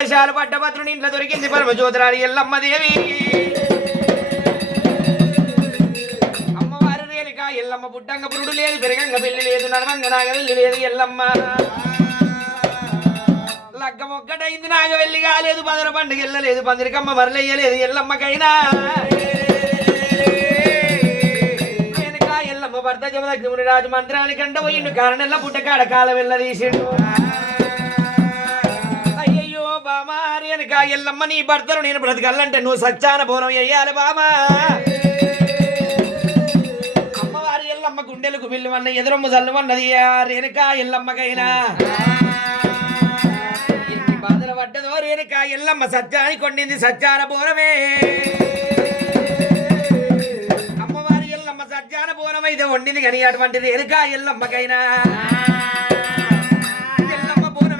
శాలు పట్టభద్రుని ఇంట్లో దొరికింది పరమజ్యోతిరాని ఎల్లమ్మదేవి. అమ్మవారు రేణుక ఎల్లమ్మ పుట్టంగ పురుడు లేదు, పెరగంగ పెళ్లి లేదు, నడవంగ నాగవెల్లి లేదు ఎల్లమ్మ. లగ్గం ఒక్కటైంది నాగవెల్లి కాలేదు, పదర పండుగ వెళ్ళలేదు, పందిరికమ్మ మరలయ్యలేదు ఎల్లమ్మకైనా. రేణుక ఎల్లమ్మ భర్త జమదగ్ని రాజు మంత్రానికి అంట పోయిండు, కారణెల్ల పుట్టకాడ కాల వెళ్ళదీసిండు. రేణుక ఎల్లమ్మ నీ భర్తను నేను బ్రతకాలంటే నువ్వు సచ్చాన బోనం వేయాలి బామా. అమ్మవారి ఎల్లమ్మ గుండెలకు పిల్లువన్న ఎదురమ్మ చల్లువన్నది రేణుక ఎల్లమ్మకైనా. ఎన్ని బాధలు పడ్డదో రేణుక ఎల్లమ్మ సత్యాన్ని కొండింది సచ్చాన బోనమే. అమ్మవారి ఎల్లమ్మ సత్యాన బోనం అయితే వండింది కానీ అటువంటి రేణుక ఎల్లమ్మకైనా.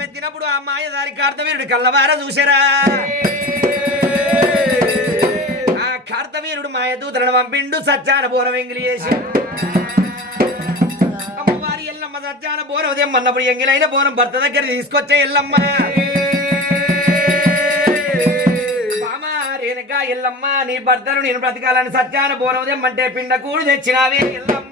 ఎత్తినప్పుడు ఆ మాయదారి కార్తవీరుడు కళ్ళవార చూసారా. ఆ కార్తవీరుడు మాయదూతలను పంపిండు సచ్చాన బోనం ఎంగిలి చేసి. అమ్మవారి ఎల్లమ్మ సచ్చాన బోనం తెమ్మన్నప్పుడు ఎంగిలైన బోనం భర్త దగ్గర తీసుకొచ్చే ఎల్లమ్మ. బామా రేణుక ఎల్లమ్మ నీ భర్తను నేను బ్రతకాలని సచ్చాన బోనం తెమ్మంటే పిండ కూడు తెచ్చినావే ఎల్లమ్మ.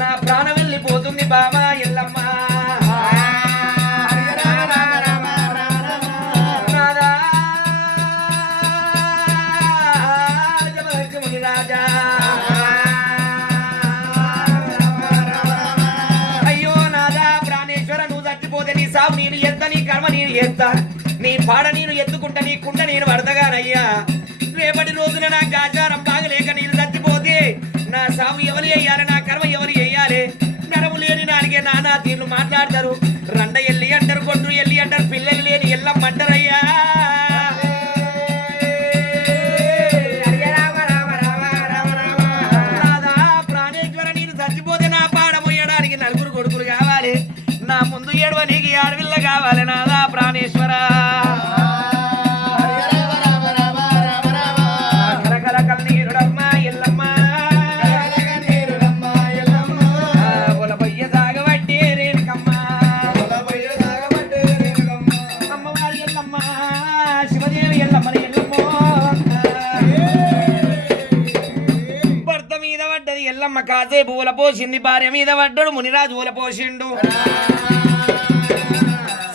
నా ప్రాణం వెళ్ళిపోతుంది బామా ఎల్లమ్మ. రాజా అయ్యో నాదా ప్రాణేశ్వర నువ్వు చచ్చిపోతే నీ సాగు నేను ఎంత, నీ కర్మ నేను ఎంత, నీ పాడ నేను ఎత్తుకుంటా, నీ కుండ నేను పడతగానయ్యా. రేపటి రోజున నా ఆచారం బాగలేక నేను చచ్చిపోతే నా సాగు ఎవరు వేయాలి, నా కర్మ ఎవరు వేయాలి. నరము లేని నాడిగే నానా తీర్లు మాట్లాడతారు. రండ ఎల్లి అంటారు, కొట్టు ఎల్లి అంటారు, పిల్లలు లేని ఎల్లమ్మంటారయ్యా. ప్రాణేశ్వర నేను చచ్చిపోతే నా పాడ పోయడానికి నలుగురు కొడుకులు కావాలి, నా ముందు ఏడవ నీకు ఆడవిల్ల కావాలి నాదా ప్రాణేశ్వర. ఎల్లమ్మ కాసేపు ఊల పోసింది, భార్య మీద పడ్డాడు మునిరాజు ఊల పోసిండు.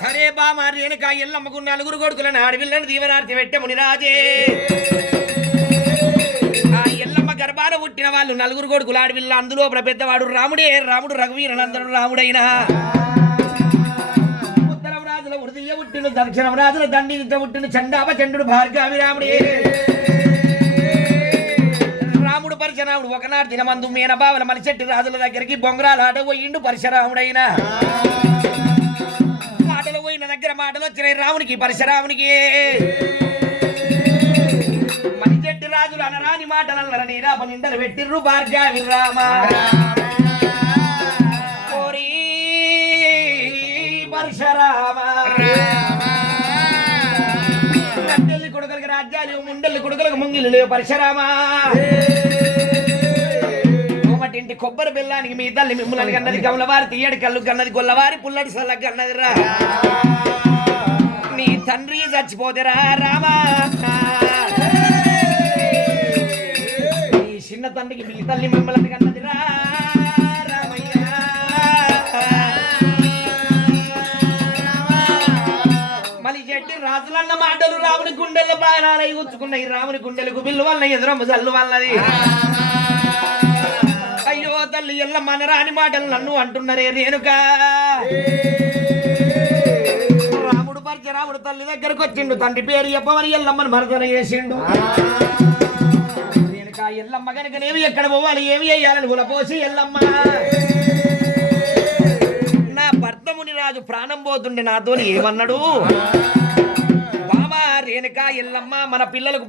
సరే బామ రేణుక ఎల్లమ్మకు నలుగురు కొడుకులను ఆడవిల్లని దీవనార్తి పెట్టే మునిరాజే. ఆ ఎల్లమ్మ గర్భాన పుట్టిన వాళ్ళు నలుగురు కొడుకులు ఆడవిల్ల, అందులో పెద్దవాడు రాముడే. రాముడు రఘువీరనందనుడు రాముడైనా. ఉత్తరం రాజుల ఉదయ పుట్టిండు, దక్షిణం రాజుల దండి పుట్టిండు, చండాప చండు భార్గవి రాముడే. రాముడు పరశురాముడు ఒకనాడు దినమందు మీనబావల మలిచెట్టి రాజుల దగ్గరికి బొంగరాలు ఆట పోయిండు పరశురాముడైనా. మాటలు పోయిన దగ్గర మాటలు వచ్చినాయి రామునికి పరశురామునికి. మలిచెట్టి రాజులు అనరాని మాటల నీరాప నిండలు పెట్టిర్రు భార్గవి రామ. కోరి పరశురామ నట్టెల్లి కొడుకులకి రాజ్యాలు, ముండెల్లి కొడుకులకు ముంగిలు లేవు పరశురామ. ఇంటి కొబ్బరి బెల్లానికి మీ తల్లి మిమ్మల్ని కన్నది, కమలవారి తీయడి కళ్ళు కన్నది, గొల్లవారి పుల్లడి సల్లకి కన్నది రా. నీ తండ్రి చచ్చిపోతేరా రామా, నీ చిన్న తండ్రికి మీ తల్లి మిమ్మల్ని కన్నది రా రామయ్య. మళ్ళీ చెట్టి రాజులన్న మాటలు రాముని గుండెల్లో ప్రాణాలై కూర్చుకున్నాయి. రాముని గుండెలకు బిల్లు వల్ల ఎదురమ్మ జల్లు వల్లది. అయ్యో తల్లి ఎల్లమ్మ అనరాని మాటలు నన్ను అంటున్నారే రేణుక. రాముడు పరశురాముడు తల్లి దగ్గరకు వచ్చిండు, తండ్రి పేరు చెప్పమని ఎల్లమ్మని మరదన చేసిండు. రేణుక ఎల్లమ్మ కనుక నేను ఎక్కడ పోవాలి, ఏమి చేయాలని ఉలపోసి ఎల్లమ్మ. నా భర్త మునిరాజు ప్రాణం పోతుండే నాతో ఏమన్నాడు, బాబా రేణుక ఎల్లమ్మ మన పిల్లలకు